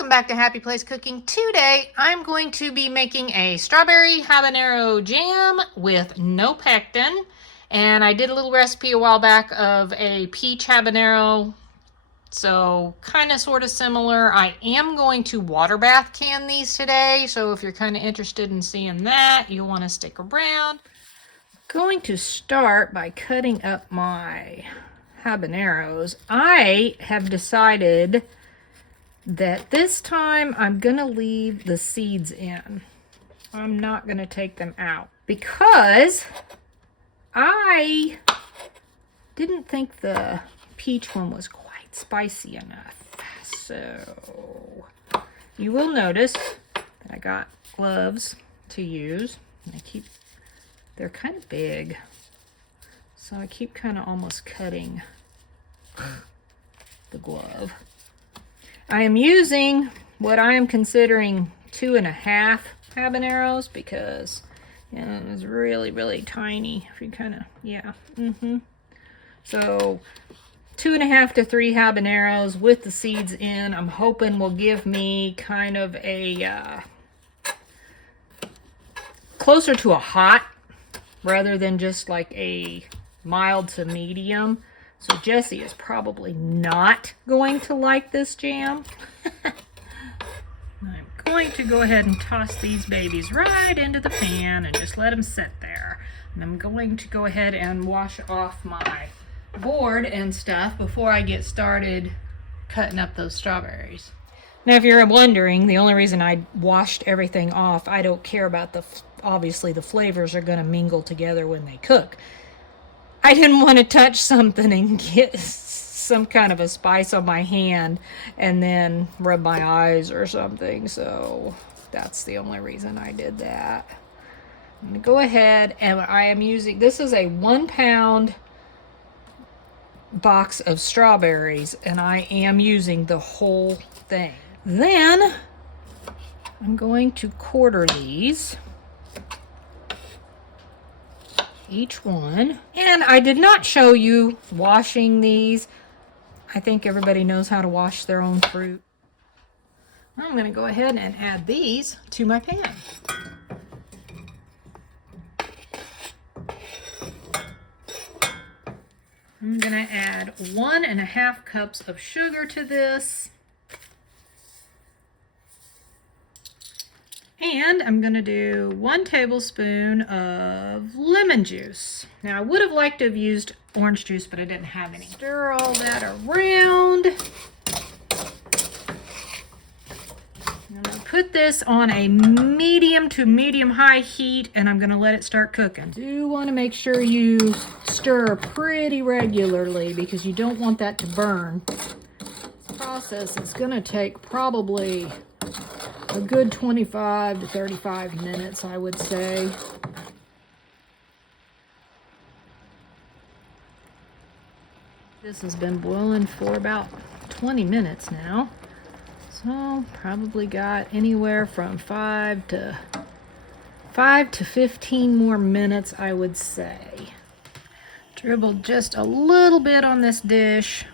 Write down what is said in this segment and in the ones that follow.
Welcome back to Happy Place Cooking. Today I'm going to be making a strawberry habanero jam with no pectin. And I did a little recipe a while back of a peach habanero, so kind of sort of similar. I am going to water bath can these today, so if you're kind of interested in seeing that, you'll want to stick around. Going to start by cutting up my habaneros. I have decided that this time I'm gonna leave the seeds in. I'm not gonna take them out because I didn't think the peach one was quite spicy enough. So you will notice that I got gloves to use, and they're kind of big, so I keep kind of almost cutting the glove. I am using what I am considering 2.5 habaneros because it's really, really tiny. If you kind of, yeah. So 2.5 to 3 habaneros with the seeds in, I'm hoping will give me kind of a closer to a hot rather than just like a mild to medium. So Jesse is probably not going to like this jam. I'm going to go ahead and toss these babies right into the pan and just let them sit there. And I'm going to go ahead and wash off my board and stuff before I get started cutting up those strawberries. Now, if you're wondering, the only reason I washed everything off, I don't care about obviously the flavors are going to mingle together when they cook. I didn't want to touch something and get some kind of a spice on my hand and then rub my eyes or something. So that's the only reason I did that. I'm going to go ahead and I am using, this is a 1 pound box of strawberries, and I am using the whole thing. Then I'm going to quarter these, each one. And I did not show you washing these. I think everybody knows how to wash their own fruit. I'm going to go ahead and add these to my pan. I'm going to add 1.5 cups of sugar to this. And I'm going to do 1 tablespoon of lemon juice. Now, I would have liked to have used orange juice, but I didn't have any. Stir all that around. I'm going to put this on a medium to medium-high heat, and I'm going to let it start cooking. Do want to make sure you stir pretty regularly because you don't want that to burn. This process is going to take probably a good 25 to 35 minutes, I would say. This has been boiling for about 20 minutes now. So probably got anywhere from 5 to 15 more minutes, I would say. Dribbled just a little bit on this dish.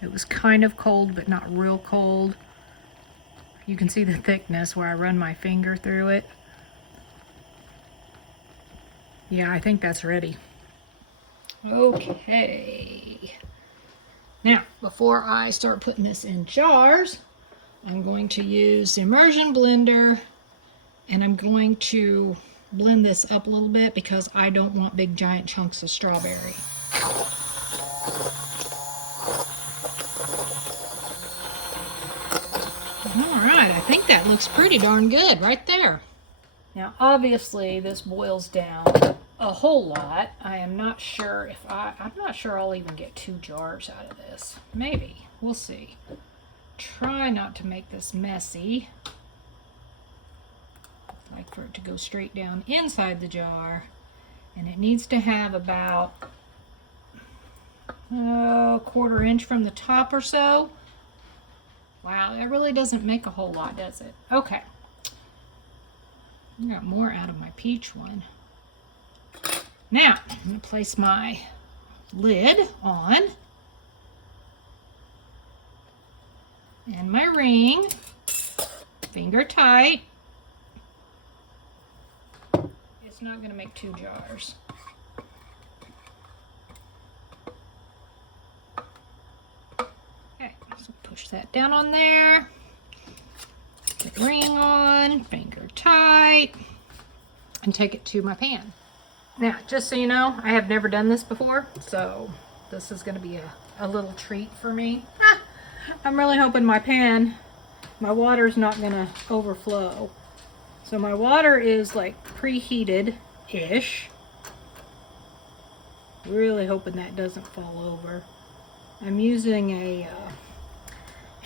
It was kind of cold, but not real cold. You can see the thickness where I run my finger through it. Yeah, I think that's ready. Okay. Now, before I start putting this in jars, I'm going to use the immersion blender, and I'm going to blend this up a little bit because I don't want big giant chunks of strawberry. Alright, I think that looks pretty darn good right there. Now obviously this boils down a whole lot. I am not sure if I'm not sure I'll even get 2 jars out of this. Maybe. We'll see. Try not to make this messy. I like for it to go straight down inside the jar. And it needs to have about a 1/4 inch from the top or so. Wow, that really doesn't make a whole lot, does it? Okay. I got more out of my peach one. Now, I'm going to place my lid on. And my ring. finger tight. It's not going to make 2 jars. Okay, so push that down on there. Get the ring on, finger tight, and take it to my pan. Now, just so you know, I have never done this before, so this is going to be a little treat for me. I'm really hoping my water's not going to overflow. So my water is like preheated-ish. Really hoping that doesn't fall over. I'm using a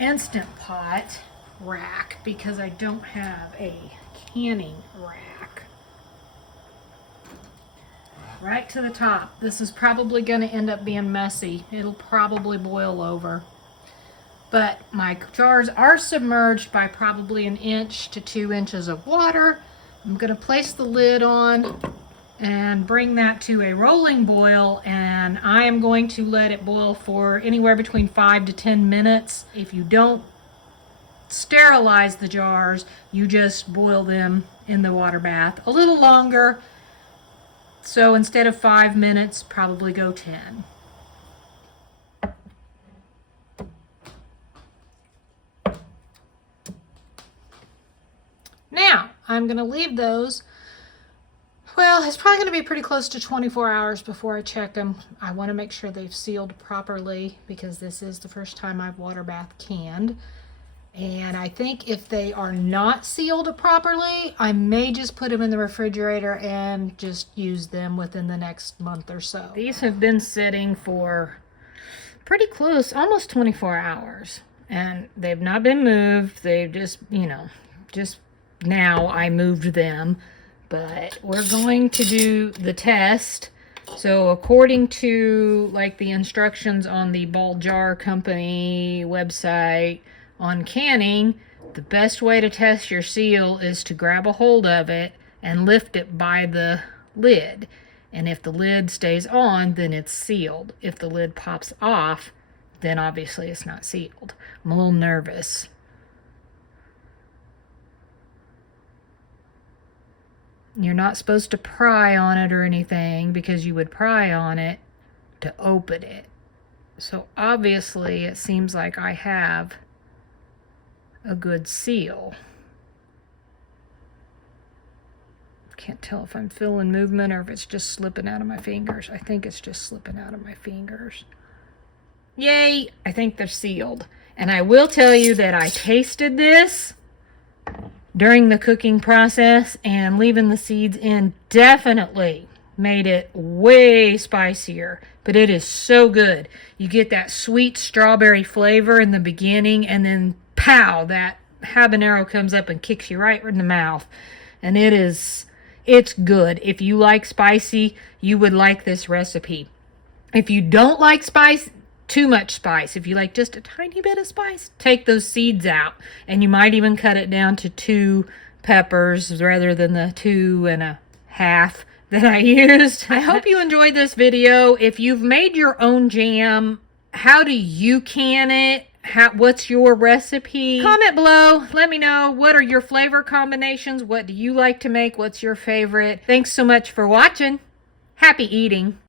Instant Pot rack because I don't have a canning rack. Right to the top. This is probably going to end up being messy. It'll probably boil over. But my jars are submerged by probably 1 inch to 2 inches of water. I'm going to place the lid on and bring that to a rolling boil, and I am going to let it boil for anywhere between 5 to 10 minutes. If you don't sterilize the jars, you just boil them in the water bath a little longer. So instead of 5 minutes, probably go 10. Now, I'm going to leave those. Well, it's probably going to be pretty close to 24 hours before I check them. I want to make sure they've sealed properly because this is the first time I've water bath canned. And I think if they are not sealed properly, I may just put them in the refrigerator and just use them within the next month or so. These have been sitting for pretty close, almost 24 hours. And they've not been moved. They've just, just now I moved them. But we're going to do the test. So according to like the instructions on the Ball Jar Company website on canning, the best way to test your seal is to grab a hold of it and lift it by the lid. And if the lid stays on, then it's sealed. If the lid pops off, then obviously it's not sealed. I'm a little nervous. You're not supposed to pry on it or anything because you would pry on it to open it. So obviously it seems like I have a good seal. Can't tell if I'm feeling movement or if it's just slipping out of my fingers. I think it's just slipping out of my fingers. Yay! I think they're sealed. And I will tell you that I tasted this during the cooking process, and leaving the seeds in definitely made it way spicier. But it is so good. You get that sweet strawberry flavor in the beginning, and then pow, that habanero comes up and kicks you right in the mouth. And it's good. If you like spicy, you would like this recipe. If you don't like too much spice, if you like just a tiny bit of spice, take those seeds out. And you might even cut it down to 2 peppers rather than the 2 1/2 that I used. I hope you enjoyed this video. If you've made your own jam, how do you can it? What's your recipe? Comment below. Let me know, what are your flavor combinations? What do you like to make? What's your favorite? Thanks so much for watching. Happy eating.